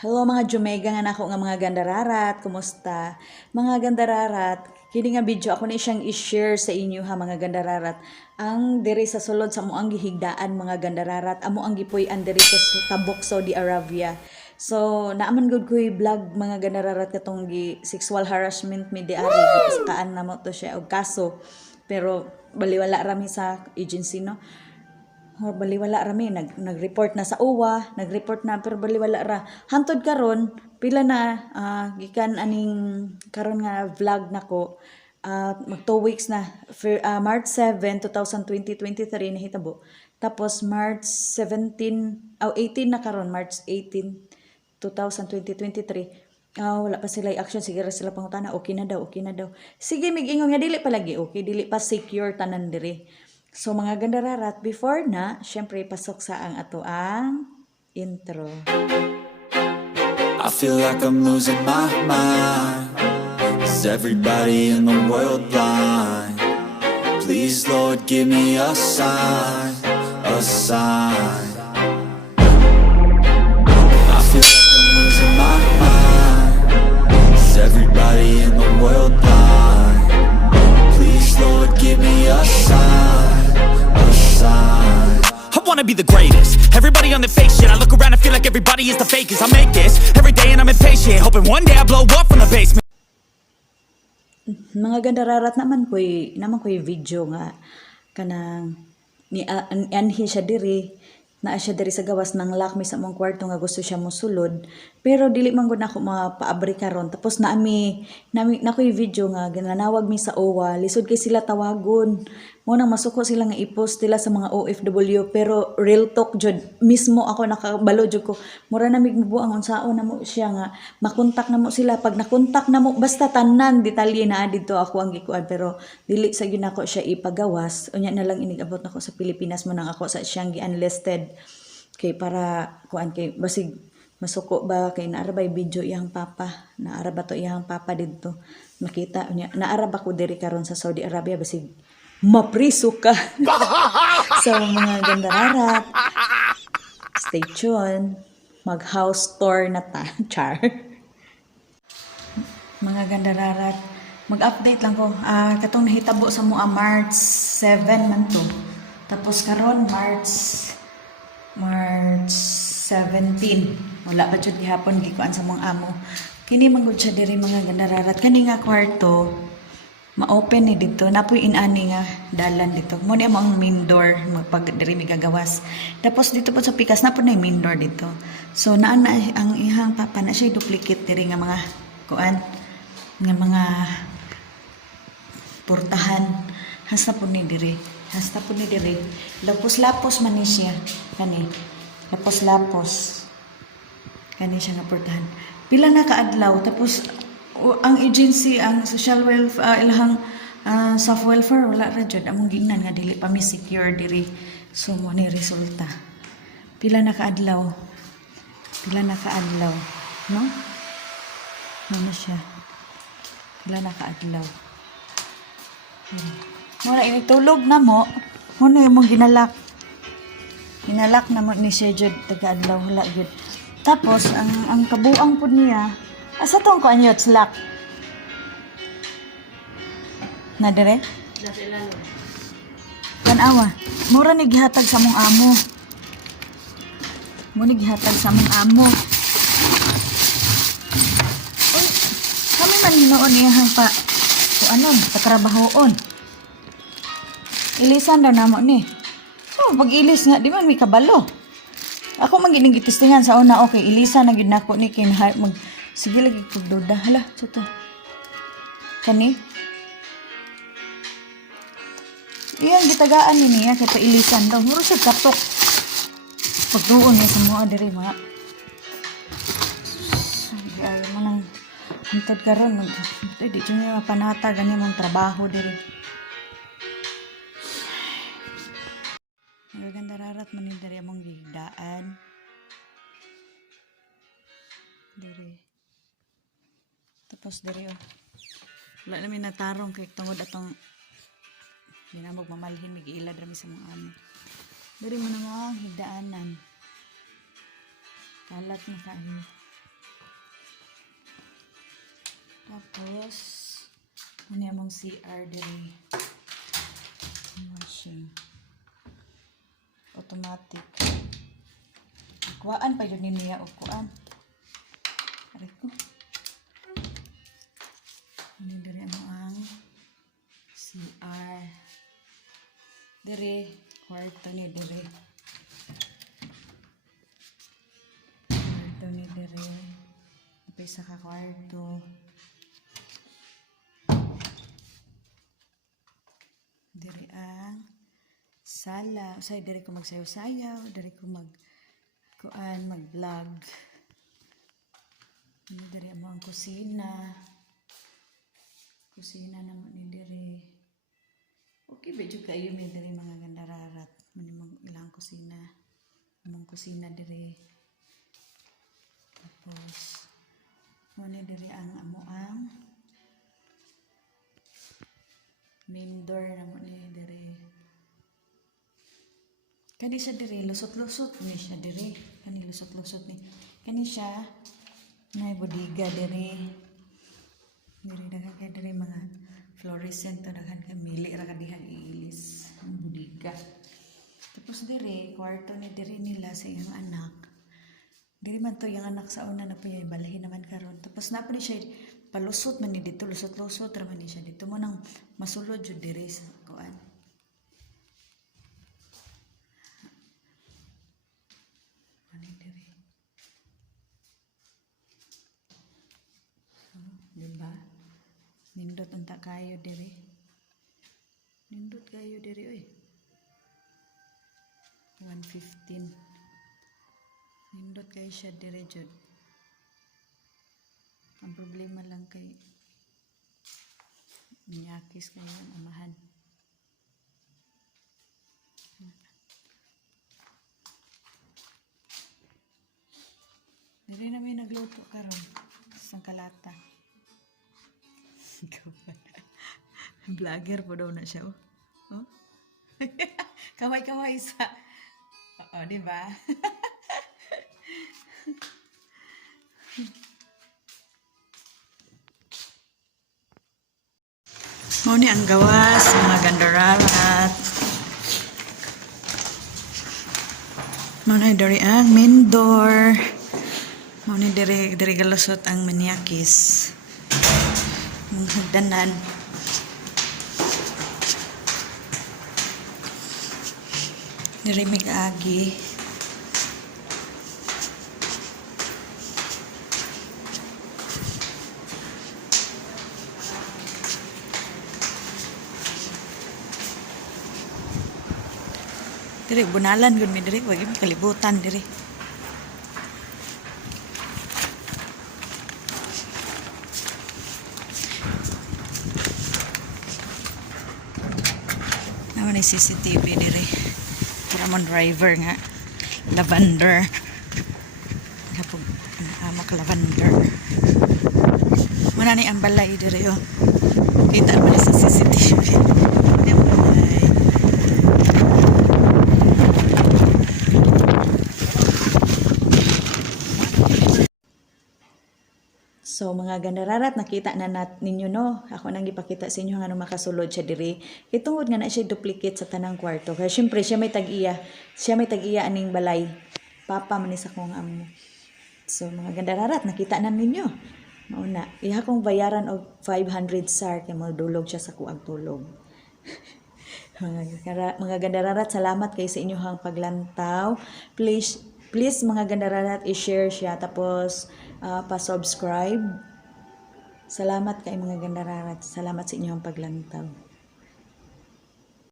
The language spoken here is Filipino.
Hello mga Jumega nga nako nga mga gandararat, kumusta? Mga gandararat, kini nga video ako ni siyang i-share sa inyo ha mga gandararat. Ang diri sa sulod sa moang gihigdaan mga gandararat, amo ang gipuy-an diri sa Tabuk, Saudi Arabia. So, naaman gud ko'y vlog mga gandararat katong sexual harassment mi di ari gipasakaan na mo to siya og kaso. Pero baliwala rami sa agency no. Baliwala rami nag-report na sa OWA, nag-report na pero baliwala ra. Hantod karon pila na gikan aning karon nga vlog nako mag 2 weeks na March 7, 2023 nahitabo. Tapos March 17 18 na karon March 18, 2023. Wala pa sila action, sige ra sila pangutana, okay na daw, okay na daw. Sige mig-ingon nga dili pa lagi okay, dili pa secure tanan diri. So mga gandararat, before na, syempre pasok sa ang ato ang intro. I feel like I'm losing my mind. Is everybody in the world blind? Please Lord give me a sign, a sign. I feel like I'm losing my mind. Is everybody in the world blind? Please Lord give me a sign. I wanna be the greatest. Everybody on the fake shit. I look around and feel like everybody is the fakest. I make this every day and I'm impatient, hoping one day I blow up from the basement. Mga gandararat naman ko'y video nga kanang ni anhi siya diri naa siya diri sa gawas ng lakmi sa mong kwarto nga gusto siya mosulod pero dili man gud nako mapaabri karon tapos nami nakoy video nga ginanawag mi sa OWA lisod kay sila tawagon mo nang masuko sila nga i-post nila sa mga OFW pero real talk jud mismo ako nakabalo jud ko mura na migbuang unsaon na mo siya nga makontak na mo sila pag nakontak na mo basta tanan detalye na dito ako ang gikuan pero dili sa ginako siya ipagawas unya na lang inigabot nako sa Pilipinas mo nang ako sa siyang gi-unlisted kay para kuan kay basig masuko ba kay naara bay video iyang papa naara ba to iyang papa didto makita unya naara ba ko diri karon sa Saudi Arabia basig mapriso ka. So mga gandararat, stay tuned. Mag house tour na ta. Char. Mga gandararat, mag-update lang ko. Katong nahitabo sa mua March 7 man to. Tapos karon March 17. Wala pa jud gihapon gikuan sa mga amo. Kini man gud siya diri mga gandararat. Kani nga kwarto ma-open ni dito napoy inani nga dalan dito mo ni mo ang main door magpag diri mi gagawas tapos dito po sa pikas na po na main door dito so naa na ang ihang papa na siya duplicate diri nga mga kuan nga mga portahan hasta po ni diri lapos man ni siya kani lapos kani siya nga portahan pila na kaadlaw tapos ang agency ang social welfare ilhang soft welfare wala ra jud among gingnan nga dili pa mi secure diri so mo ni resulta pila na kaadlaw no ano siya pila na kaadlaw wala initulog na mo na imong ginalak na mo ni siya jud taga-adlaw wala jud tapos ang kabuang pud niya asa tong kuanyot slack? Na dire? Nasa ilalo. Tanawa. Mura ni gihatag sa mong amo. Uy, kami man hinoon iyang pa. O patrabahoon. Ilisan daw namo ni. So, pag ilis nga, di man may kabalo. Ako man ginistingan sa una, okay, ilisan na gid nako ni kin mag sige lagi pagduda. Hala, to. Kani? Iyang gitagaan ni niya kaya ilisan daw. Muro siya katok. Pagduon niya sa mga diri mga. Ay, ayaw mo nang hantod karon. Di siya niya mapanata. Ganyan mong trabaho diri. Magaganda rarat man ni diri among gigdaan. Diri. Tapos diri wala namin natarong kay tungod atong ginamog mamalhin migiilad rami sa mga amo diri man ang higdaanan kalat na kayo Tapos, ano among CR diri. Washing. Automatic. Kuhaan pa yun niya o kuhaan. Aray ko. Ano diri ano ang CR. Diri, kwarto ni diri. Kwarto ni diri. Isa ka kwarto. Diri ang sala. Usay diri ko magsayaw-sayaw, diri ko mag-vlog. Diri mo ang kusina. Kusina naman ni diri. Okay, medyo kayo may diri mga gandararat. Manimang ilang kusina. Among kusina diri. Tapos muna diri ang amuang main door naman ni diri. Kani siya diri lusot-lusot ni siya diri. Kani lusot-lusot ni. Kani siya may bodega diri. Diri daghan kay diri mga fluorescent to daghan kay mili ra kadihan iilis ang bodega. Tapos diri kwarto ni diri nila sa iyang anak. Diri man to yung anak sa una na payay balahin naman karon. Tapos na pa ni siya palusot man ni dito lusot-lusot ra man ni siya dito mo nang masulod jud diri sa kuan. Ani diri. So, diba? Nindot unta kayo diri. Nindot kayo diri oy. 115. Nindot kayo siya dire jud. Ang problema lang kay niyakis kayo ang amahan. Dire na may nagluto karon sang kalata. Vlogger po daw na siya. Oh? Kaway-kaway sa... Oo, di ba? Mao ni ang gawas mga gandararat. Mao ni dari ang main door. Mao ni diri galusot ang maniakis. Mga hagdanan. Diri may kaagi. Diri bunalan gud mi diri wagi kalibutan diri. Naman ni CCTV diri. Para man driver nga lavender. Kapag amak lavender. Muna ni ang balay diri oh. Kita man sa CCTV. So mga gandararat nakita na ninyo no. Ako nang gipakita sa inyo nga ano makasulod siya diri. Itungod nga na siya duplicate sa tanang kwarto. Kaya syempre siya may tag-iya. Siya may tag-iya aning balay. Papa man sa kong amo. So mga gandararat nakita na ninyo. Mauna, iha kong bayaran og 500 SAR kay magdulog siya sa kuang tulog. mga gandararat, salamat kay sa inyong paglantaw. Please mga gandararat i-share siya tapos pa-subscribe. Salamat kay mga gandararat. Salamat sa inyong paglantaw.